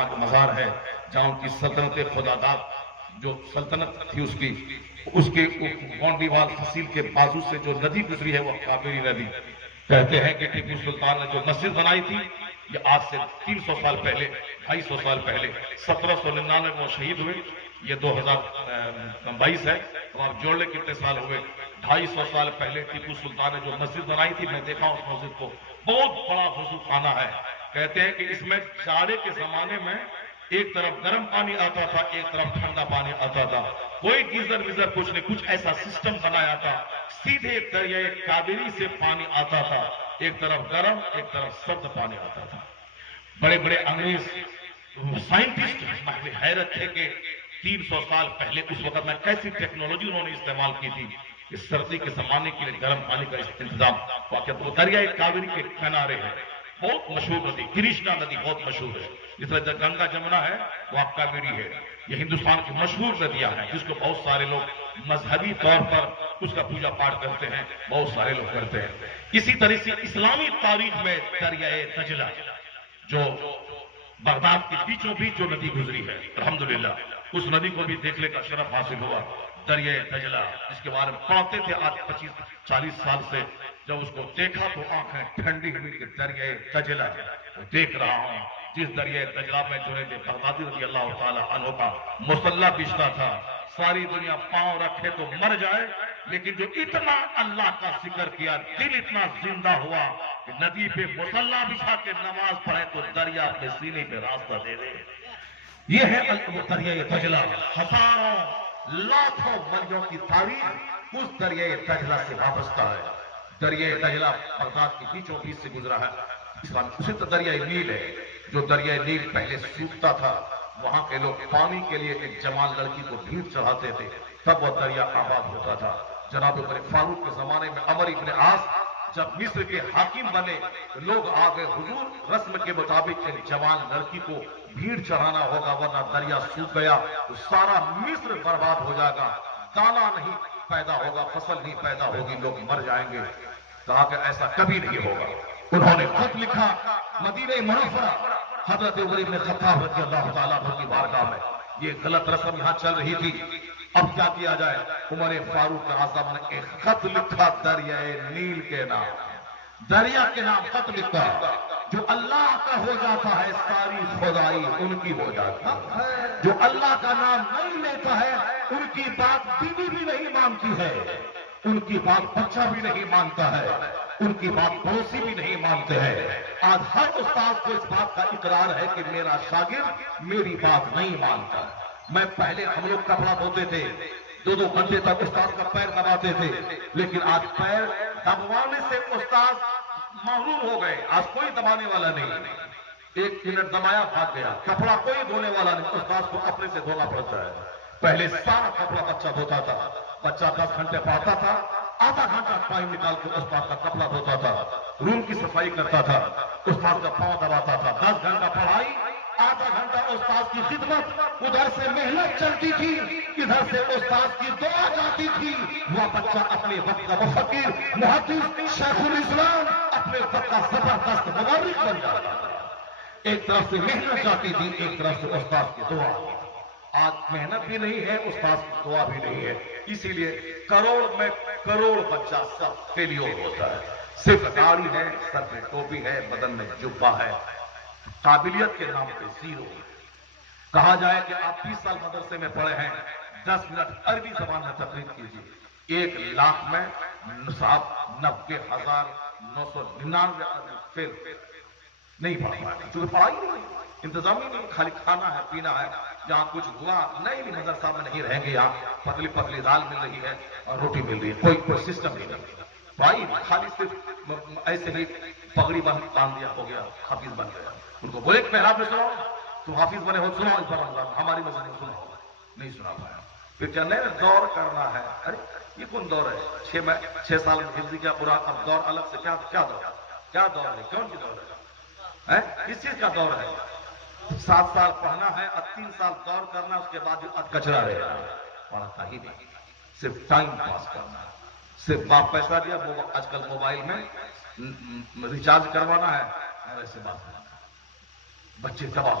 وہاں کا مزار ہے جہاں ان کی سلطنت خداداد جو سلطنت تھی اس کے باؤنڈری وال فصیل کے بازو سے جو ندی گزری ہے وہ کاویری ندی. کہتے ہیں کہ ٹیپو سلطان نے جو مسجد بنائی تھی یہ آج سے 300 سال پہلے 250 سال پہلے 1799 میں وہ شہید ہوئے. یہ 2022 ہے تو آپ جوڑ لیں کتنے سال ہوئے. 250 سال پہلے ٹیپو سلطان نے جو مسجد بنائی تھی, میں دیکھا اس مسجد کو, بہت بڑا وضو خانہ ہے. کہتے ہیں کہ اس میں جاڑے کے زمانے میں ایک طرف گرم پانی آتا تھا, ایک طرف ٹھنڈا پانی آتا تھا. کوئی گیزر ویزر کچھ نہیں, کچھ ایسا سسٹم بنایا تھا. سیدھے دریائے کاویری سے پانی آتا تھا, ایک طرف گرم ایک طرف سرد پانی آتا تھا. بڑے بڑے انگریز سائنٹسٹ حیرت تھے کہ 300 سال پہلے اس وقت میں کیسی ٹیکنالوجی انہوں نے استعمال کی تھی کہ سردی کے زمانے کے لیے گرم پانی کا انتظام. واقعات وہ دریائے کاویری کے کنارے ہے, بہت مشہور ندی. کرشنا ندی بہت مشہور ہے, جس طرح گنگا جمنا ہے وہ آپ کاویری ہے. یہ ہندوستان کی مشہور ندیاں ہیں جس کو بہت سارے لوگ مذہبی طور پر اس کا پوجا پاٹ کرتے ہیں, بہت سارے لوگ کرتے ہیں. اسی طرح سے اسلامی تاریخ میں دریائے دجلہ جو بغداد کے بیچوں بیچ جو ندی گزری ہے, الحمدللہ اس ندی کو بھی دیکھنے کا شرف حاصل ہوا. دریائے دجلہ جس کے بارے میں پڑھتے تھے آج 25-40 سال سے, جب اس کو دیکھا تو آنکھیں ٹھنڈی ہوئی کہ دریائے دجلہ دیکھ رہا ہوں. جس دریائے دجلہ میں جنید بغدادی رضی اللہ تعالی عنہ کا مصلی بچھتا تھا. ساری دنیا پاؤں رکھے تو مر جائے, لیکن جو اتنا اللہ کا ذکر کیا, دل اتنا زندہ ہوا کہ ندی پہ مصلی بچھا کے نماز پڑھے تو دریا اپنے سینے پہ راستہ دے دے. یہ ہے دریائے دجلہ. ہزاروں لاکھوں وریوں کی تاریخ اس دریائے دجلہ سے وابستہ ہے. دریائے دجلہ بغداد کے بیچوں بیچ سے گزرا ہے. اسی طرح دریائے نیل ہے, جو دریائے نیل پہلے سوکھتا تھا, وہاں کے لوگ پانی کے لیے ایک جوان لڑکی کو بھیڑ چڑھاتے تھے, تب وہ دریا آباد ہوتا تھا. جناب عمر فاروق کے زمانے میں عمر ابن عاص جب مصر کے حاکم بنے, لوگ آگے حضور رسم کے مطابق ایک جوان لڑکی کو بھیڑ چڑھانا ہوگا ورنہ دریا سوکھ گیا تو سارا مصر برباد ہو جائے گا, دانا نہیں پیدا ہوگا, فصل نہیں پیدا ہوگی, لوگ مر جائیں گے. کہا کہ ایسا کبھی نہیں ہوگا. انہوں نے خط لکھا مدینہ منورہ حضرت عمر بن خطاب رضی اللہ تعالیٰ عنہ کی بارگاہ میں. یہ غلط رسم یہاں چل رہی تھی, اب کیا کیا جائے؟ عمر فاروق اعظم نے ایک خط لکھا دریائے نیل کے نام, دریا کے نام خط لکھا. جو اللہ کا ہو جاتا ہے ساری خدائی ان کی ہو جاتی ہے, جو اللہ کا نام نہیں لیتا ہے ان کی بات بیوی بھی نہیں مانتی ہے, ان کی بات بچہ بھی نہیں مانتا ہے, ان کی بات پڑوسی بھی نہیں مانتے ہیں. آج ہر استاد کو اس بات کا اقرار ہے کہ میرا شاگرد میری بات نہیں مانتا. میں پہلے ہم لوگ کپڑا دھوتے تھے, 2 گھنٹے تک استاد کا پیر دباتے تھے, لیکن آج پیر دبوانے سے استاد محروم ہو گئے. آج کوئی دبانے والا نہیں, 1 منٹ دبایا بھاگ گیا. کپڑا کوئی دھونے والا نہیں, استاد کو اپنے سے دھونا پڑتا ہے. پہلے سارا کپڑا بچہ دھوتا تھا, بچہ 10 گھنٹے پڑھتا تھا, آدھا گھنٹہ ٹائم نکال کے استاد کا کپڑا دھوتا تھا, روم کی صفائی کرتا تھا, استاد کا پاؤں دباتا تھا. 10 گھنٹہ پڑھائی, آدھا گھنٹہ استاد کی خدمت. ادھر سے محنت چلتی تھی, ادھر سے استاد کی دعا جاتی تھی. وہ بچہ اپنے وقت کا مفکر, محدث, شیخ الاسلام, اپنے وقت کا زبردست مورخ بن جاتا تھا. ایک طرف سے محنت جاتی تھی, ایک طرف سے استاد کی دعا. آج محنت بھی نہیں ہے, استاد کی دعا بھی نہیں ہے. اسی لیے کروڑ میں کروڑ بچہ سب فیلیور ہوتا ہے. صرف داڑھی ہے, سر میں ٹوپی ہے, بدن میں جبہ ہے, قابلیت کے نام پہ زیرو. کہا جائے کہ آپ 20 سال مدرسے میں پڑھے ہیں, 10 منٹ عربی زبان میں تقریر کیجیے, 1 لاکھ میں 90,999 فیل نہیں پڑھ پائے, کیونکہ پڑھائی نہیں, انتظامی نہیں, خالی کھانا ہے, پینا ہے. جہاں کچھ ہوا نہیں, مدرسہ میں نہیں رہیں گے, یہاں پتلی پتلی دال مل رہی ہے اور روٹی مل رہی ہے, کوئی سسٹم نہیں. بھائی خالی صرف ایسے ہی پگڑی باندھ دیا, ہو گیا, حافظ بن گیا. ان کو بولے محراب میں سناؤ, تم حافظ بنے ہو, سناؤ اس پر, ہماری مسجد میں سناؤ, نہیں سنا پایا. پھر کیا نہیں دور کرنا ہے. ارے یہ کون دور ہے؟ 6 سال میں حفظ کیا پورا, اب دور الگ سے کیا دور ہے, کون سی دور ہے, کس چیز کا دور ہے؟ 7 سال پڑھنا ہے اور 3 سال دور کرنا, اس کے بعد کچرا رہے گا. پڑھتا ہی نہیں, صرف ٹائم پاس کرنا ہے. صرف باپ پیسہ دیا, وہ آج کل موبائل میں ریچارج کروانا ہے, ایسے بات بچے تباہ.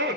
1,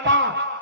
5,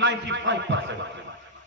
95%।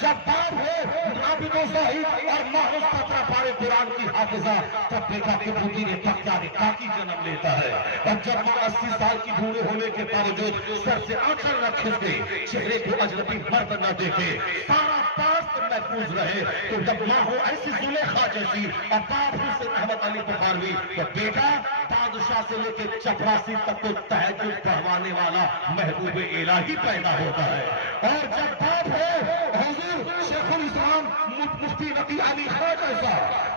جب باپ ہو عابد و زاہد اور ماں مستطرہ پارے قرآن کی حافظہ، تب بیٹا کے بوٹی نے تختیار کاکی جنم لیتا ہے. اور جب ماں 80 سال کی بوڑھے ہونے کے باوجود سر سے آنچل نہ کھسکے، چہرے کو اجنبی مرد نہ دیکھے، سارا پاس محفوظ رہے، تو جب ماں ہو ایسی زلیخا جیسی اور باپ حسین احمد علی بخاروی، تو بیٹا بادشاہ سے لے کے چپراسی تک کو تہجد پڑھوانے والا محبوب الہی پیدا ہوتا ہے. اور جب باپ ہو حضور شیخ الاسلام مفتی نقی علی خان جیسا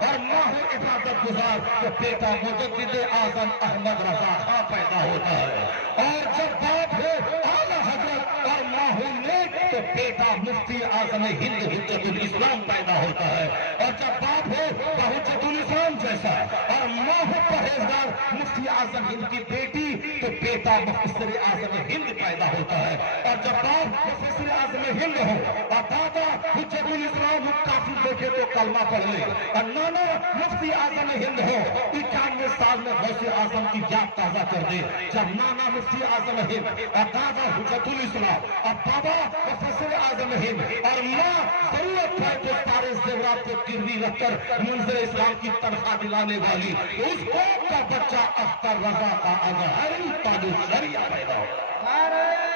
اور ماں ہو عبادت گزار، تو بیٹا مجدد اعظم احمد رضا خان پیدا ہوتا ہے. اور جب باپ ہو اعلیٰ حضرت اور ماں ہو نیک، تو بیٹا مفتی اعظم ہند حجت الاسلام پیدا ہوتا ہے. اور جب باپ ہو حجت الاسلام جیسا اور ماں ہو پرہیزگار مفتی اعظم ہند کی بیٹی، تو بیٹا مفسر اعظم ہند پیدا ہوتا ہے. اور جب باپ مفسر اعظم ہند ہو اور دادا حجت الاسلام ہو، کافی بیٹے تو کلمہ پڑھ لے، اور نانا مفتی اعظم ہند ہو 91 سال میں غوث اعظم کی یاد تازہ کر دے. جب نانا مفتی اعظم ہند اور دادا حجت الاسلام اور بابا مفسر اعظم ہند اور ماں ضرورت ہے تو سارے زیورات کو گروی رکھ کر منظر اسلام کی تنخواہ دلانے والی، اس قوم کا بچہ اختر رضا کا اظہری تاج الشریعہ پیدا ہو.